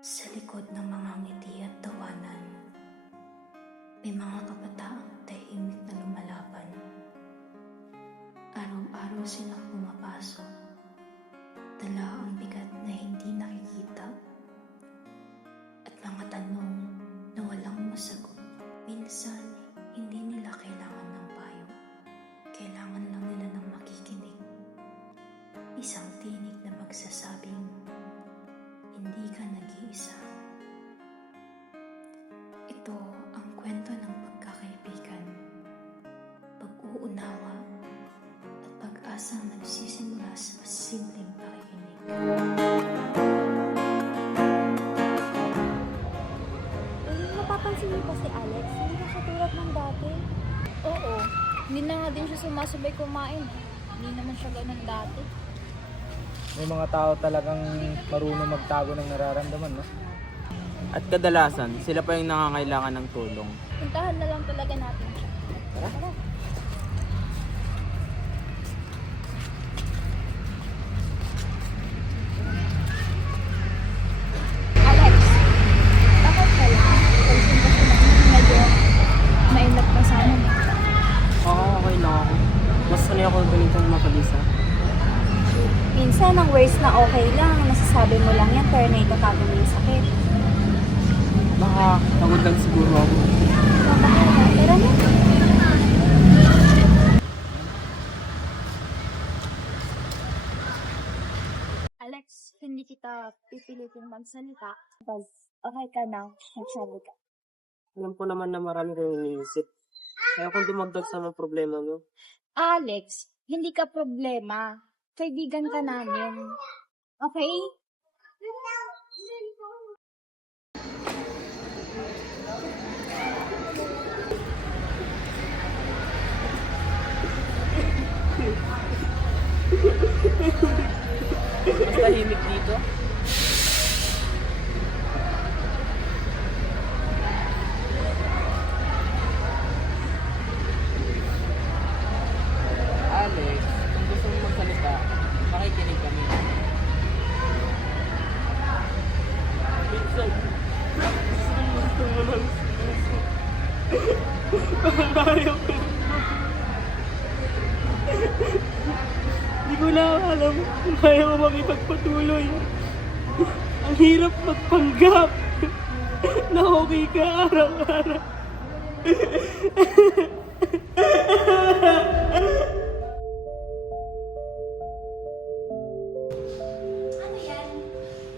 Sa likod ng mga ngiti at tawanan, may mga kabataang tahimik na lumalaban. Araw-araw silang pumapasok, dala ang bigat na hindi nakikita at mga tanong na walang masagot. Minsan, hindi nila kailangan ng payo. Kailangan lang nila ng makikinig. Isang tinig na magsasabing, hindi ka nag-iisa. Ito ang kwento ng pagkakaibigan, pag-uunawa at pag-asang nagsisimula sa mas simpleng pakikinig. Napapansin niyo ba si Alex? Hindi na siya tulad ng dati. Oo, hindi na nga din siya sumasabay kumain. Hindi naman siya ganun dati. May mga tao talagang marunong magtago ng nararamdaman, no? At kadalasan, sila pa yung nangangailangan ng tulong. Puntahan na lang talaga natin siya. Tara. Alex, bakit pala? Pansin kasi namin medyo mainlat pa sa amin. Oo, okay lang ako. Mas sanay ako ganitong mapalisa. Minsan, ang worst na okay lang. Nasasabi mo lang yan, pero naitatago mo yung sakit. Baka pagod lang siguro ako. Tara na. Alex, hindi kita pipilitin magsalita. Pag okay ka na, magsabi ka. Alam ko naman na marami kang iniisip. Kaya kung dumagdag sa mga problema mo, Alex, hindi ka problema. Kaibigan ka namin. Okay? mas tahimik dito. Alex, kung gusto mo magsalita, makikinig kami. Minsan, gusto mo lang ayaw ko. Hindi ko na alam kung kaya mo makipagpatuloy. Ang hirap magpanggap na okay ka araw-araw.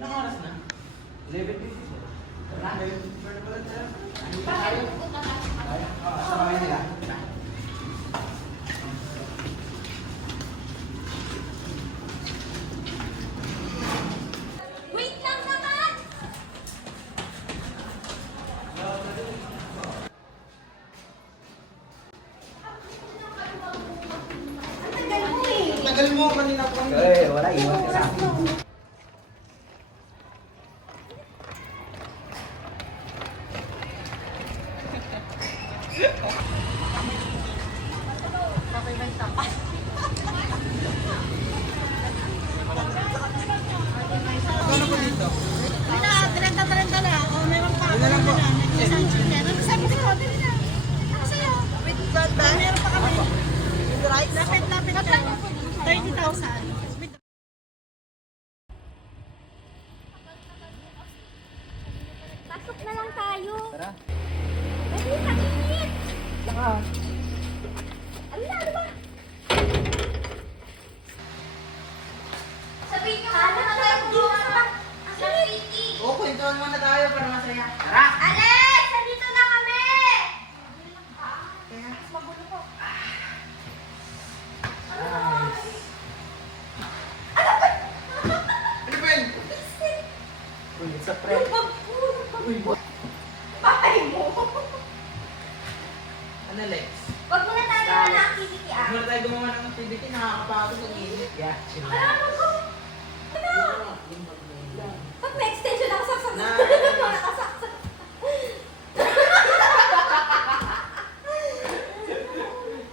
Anong oras na? 11:50. Wait lang naman! Tagal mo kanina po. Eh, wala. Iwan ka sa akin. Pasok na lang tayo. Tara. Dali, mainit! Saka. Ano ba? Sabihin niyo ano na tayo gumawa? Ang init! Oo, kwentuhan muna tayo para masaya. Tara! Alex! Nandito na kami! Ano ba yun? Uy, sa pre. Uy, Patay mo! ano, Lex? Huwag mo na tayo Alex. na nakikikian. Huwag na tayo gumawa ng activity, nakakapagod ang init. Yeah, chill. Pag may extension ako, saksak Na- nakasaksak.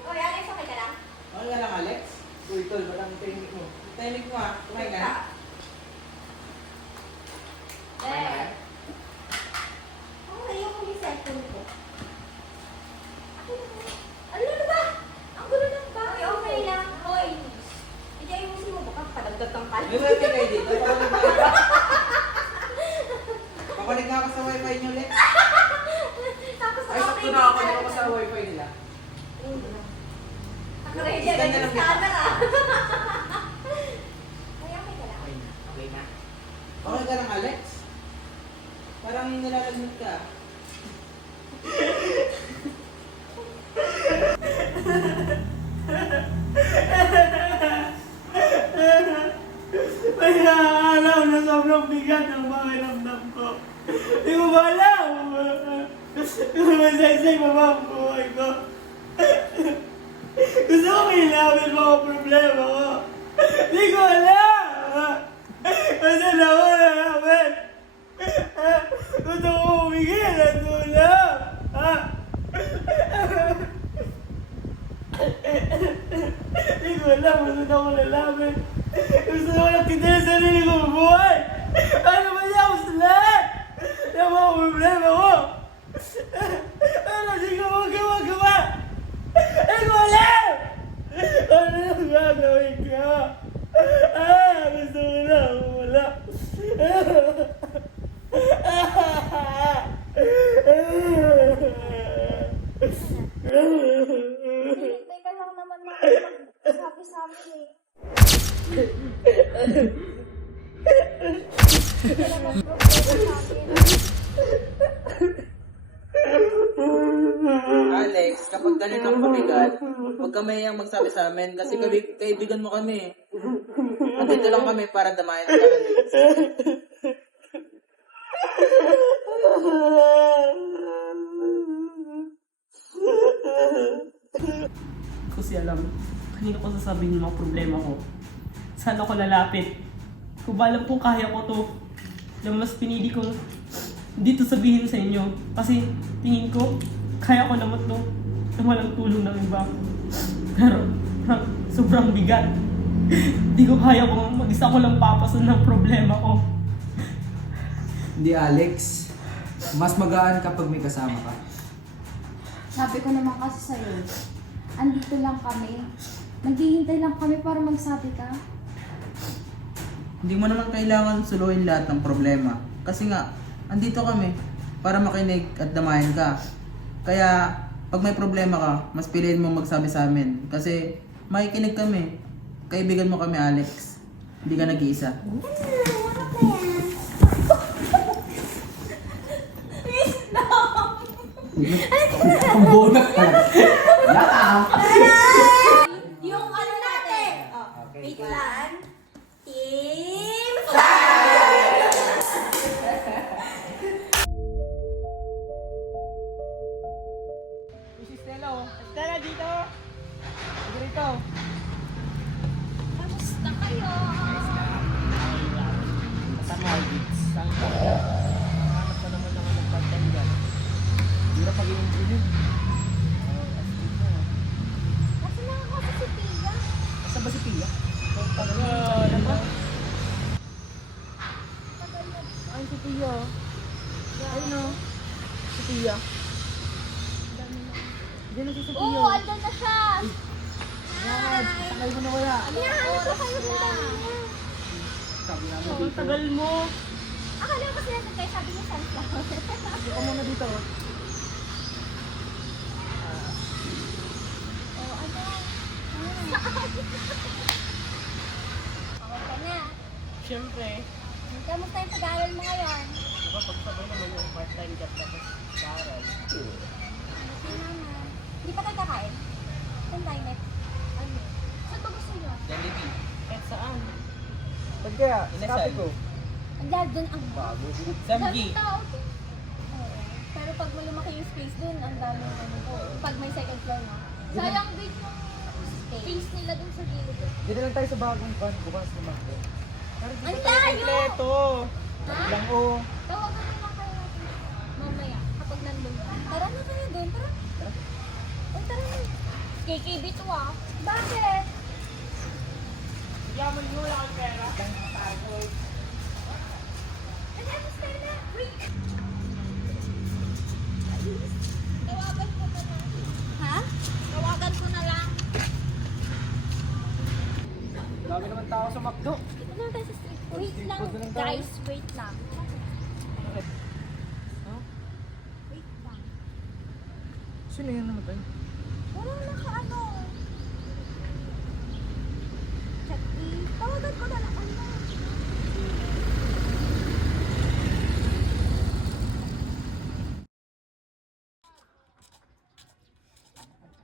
Uy, Alex, okay ka lang? Okay ka lang, Alex? Uy, tol, ba't ang technique mo? Technique mo, ha? Okay ka? Eh, wifi niyo ulit? Tapos Ay, sakto na ako. Dito ko sa wifi nila. Nakaready Scan na agad lang yung kita. scanner ah. Ay, okay ka lang. Okay na. Okay na. Okay ka lang, Alex? Parang nilalagnat ka. May araw na sobrang bigat ang pakiramdam ko. Hindi mo ba alam? Masaysay pa ba ang buhay ko? Gusto ko kilawin mga problema ko. Hindi ko alam! Kasi ako namin. Gusto ko humingi ng tulong. Hindi ko alam, gusto ko lalamin. Gusto ko lang kita sa sarili ko buhay. Ano ba niya ako sa lahat? Yung mga problema ko. Ano di ko magawa? Hindi ko alam! Ano yung gagawin ko? Gusto ko na wala. Hintay ka lang naman sabi sa amin eh. Alex, kapag ganitong pabigat, huwag ka mayayang magsabi sa amin kasi kaibigan mo kami. Nandito lang kami para damayan ka namin. Kasi alam, kanina ko sasabihin yung mga problema ko. Saan ako lalapit? Kung ba alam po kaya ko to, na mas pinili kong dito sabihin sa inyo. Kasi tingin ko, kaya ko naman to na walang tulong ng iba. Pero sobrang bigat. Hindi ko kaya kung mag-isa ko lang papasan ng problema ko. Hindi, Alex. Mas magaan kapag may kasama ka. Sabi ko naman kasi sa'yo, andito lang kami. Naghihintay lang kami para magsabi ka. Hindi mo naman kailangan suluhin lahat ng problema. Kasi nga, andito kami para makinig at damayan ka. Kaya, pag may problema ka, mas piliin mo magsabi sa amin. Kasi, makikinig kami. Kaibigan mo kami, Alex. Hindi ka nag-iisa. Ang bonak ka. Yung ano natin. Okay. Wait lang. Team Si Stella, oh. Stella, dito! Dito. Kamusta kayo? Tama, Gits. Saan ka? Hanap ka naman ng nagpapang dyan. Hindi na pag-iinginig. Kasi nakakasa si Pia. Saan ba si Pia? Ano ba? Ay, si Pia. Ayun o. Si Pia. Hindi na si Pia. Oo, andun na siya. Yan, tagal mo na wala. Hinahanap ko kayo ng dami niya. Sabi namin Ang dito. tagal mo. Akala ko kasi nandun kayo, sabi niya sunflower. Dito ka muna dito. Oo, ano? Okay ka na. Siyempre, Kamusta yung pag-aaral mo ngayon? pagsabay naman yung part-time job tapos sa-aral. Hindi naman. Hindi pa kayo kakain? Saan tayo next? Ano? Saan ba gusto nyo? Kahit saan. Ba't kaya? Inasal. Sabi ko. Ang dahil doon ang Bago. Samgi. daming tao. Oo. Pero pag lumaki yung space doon, ang dami ng ano ko. Pag may second floor, no? Sayang din yung space nila doon sa gilid. Dito lang tayo sa bagong van. Bukas naman ko. Ang layo! Kompleto. Ha? Lang o. Tawagan mo lang kayo natin mamaya kapag nandun ka. Tara na kayo doon, tara. Uy, tara na. KKB to ah. Bakit? Yaman mo wala kang pera. Ano, Stella? Wait! Tawagan ko na lang. Ha? Tawagan ko na lang. Dami naman tao sa McDo. Dito na tayo sa street. Wait lang, guys. Wait lang. Sino yun namatay? Wala naka-ano. Chat tawagan ko na lang. Ano?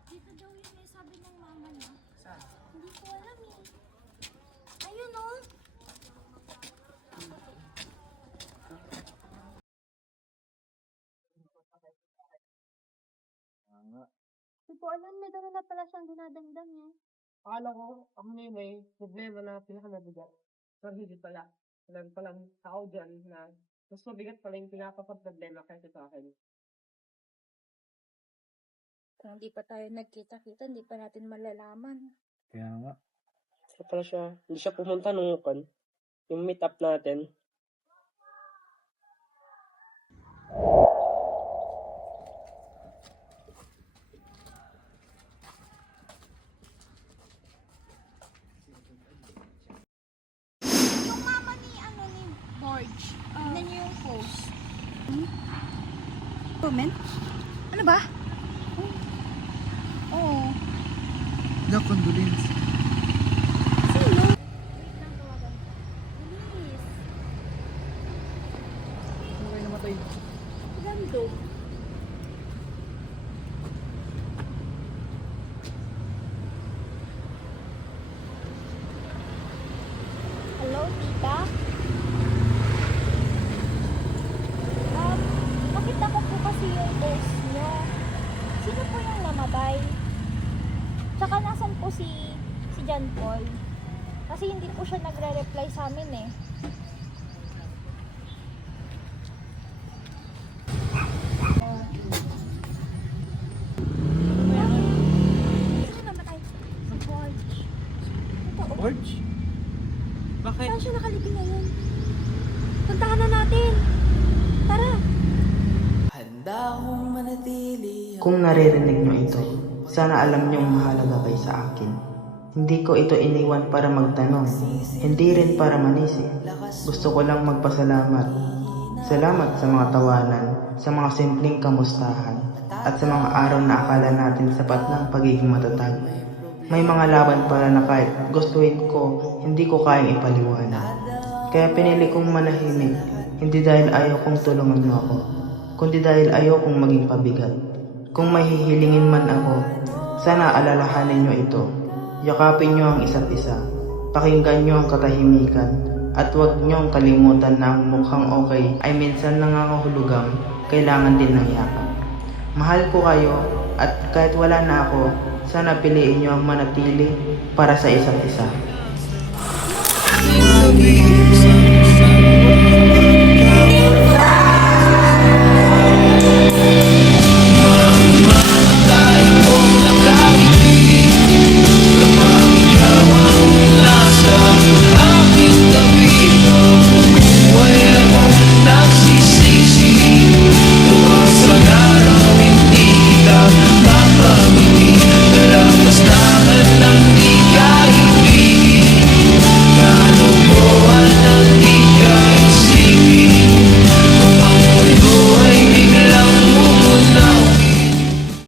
Dito daw yun eh, sabi ng mama niya. Saan? Hindi ko alam eh. Ayun oh. Hindi ko alam, may dala na pala siyang dinadamdam niya. Akala ko, ako na yun eh, problema na pinakamabigat. Pero hindi pala. Alam palang tao dyan na mas mabigat pala yung pinapapag-problema kaysa sa akin. Kung hindi pa tayo nagkita-kita, hindi pa natin malalaman. Kaya nga. Kaya pala siya, hindi siya pumunta nung yung meet up natin. Yung mama ni, ni Borge, tignan niyo yung post. Comment? Ano ba? Oo. The condolence. Sino? Sino kayo namatay? Gando. Hello, tita? Nakita ko po kasi yung post nyo. Sino po yung namatay? Tsaka nasan po si John Paul? Kasi hindi po siya nagre-reply sa amin eh. Sino namatay? Si Borge. Ito, oh. George? Bakit? Saan siya nakalibing ngayon? Puntahan na natin. Tara. Kung naririnig nyo ito, sana alam nyong mahalaga kayo sa akin. Hindi ko ito iniwan para magtanong, hindi rin para manisi. Gusto ko lang magpasalamat. Salamat sa mga tawanan, sa mga simpleng kamustahan, at sa mga araw na akala natin sapat ng pagiging matatag. May mga laban pala na kahit gustuin ko, hindi ko kayang ipaliwanag. Kaya pinili kong manahimik, hindi dahil ayaw kong tulungan mo ako, kundi dahil ayaw kong maging pabigat. Kung may hihilingin man ako, sana alalahanin nyo ito. Yakapin nyo ang isa't isa. Pakinggan nyo ang katahimikan. At huwag nyo kalimutan na ang mukhang okay ay minsan nangangahulugang kailangan din ng yakap. Mahal ko kayo at kahit wala na ako, sana piliin nyo ang manatili para sa isa't isa.